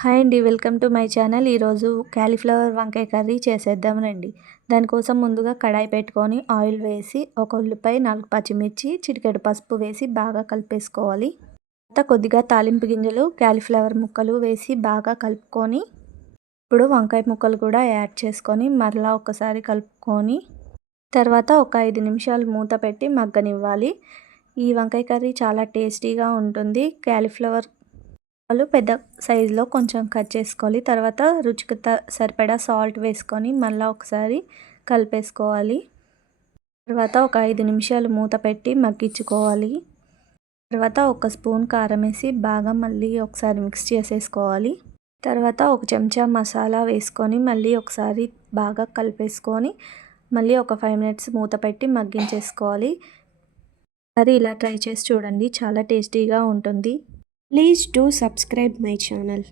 Hi అండి. Welcome to my channel. ఈరోజు cauliflower వంకాయ కర్రీ చేసేద్దాం రండి. దానికోసం ముందుగా కడాయి పెట్టుకొని ఆయిల్ వేసి ఒక ఉల్లిపాయ, 4 పచ్చిమిర్చి, చిటికెడు పసుపు వేసి బాగా కలిపేసుకోవాలి. తర్వాత కొద్దిగా తాలింపు గింజలు, కాలీఫ్లవర్ ముక్కలు వేసి బాగా కలుపుకొని ఇప్పుడు వంకాయ ముక్కలు కూడా యాడ్ చేసుకొని మరలా ఒకసారి కలుపుకొని తర్వాత ఒక 5 నిమిషాలు మూత పెట్టి మగ్గనివ్వాలి. ఈ వంకాయ కర్రీ చాలా టేస్టీగా ఉంటుంది. కాలీఫ్లవర్ పెద్ద సైజులో కొంచెం కట్ చేసుకోవాలి. తర్వాత రుచికి సరిపడా సాల్ట్ వేసుకొని మళ్ళీ ఒకసారి కలిపేసుకోవాలి. తర్వాత ఒక 5 నిమిషాలు మూత పెట్టి మగ్గించుకోవాలి. తర్వాత ఒక స్పూన్ కారం వేసి బాగా మళ్ళీ ఒకసారి మిక్స్ చేసేసుకోవాలి. తర్వాత ఒక చెంచా మసాలా వేసుకొని మళ్ళీ ఒకసారి బాగా కలిపేసుకొని మళ్ళీ ఒక 5 మినిట్స్ మూత పెట్టి మగ్గించేసుకోవాలి. అది ఇలా ట్రై చేసి చూడండి, చాలా టేస్టీగా ఉంటుంది. Please do subscribe my channel.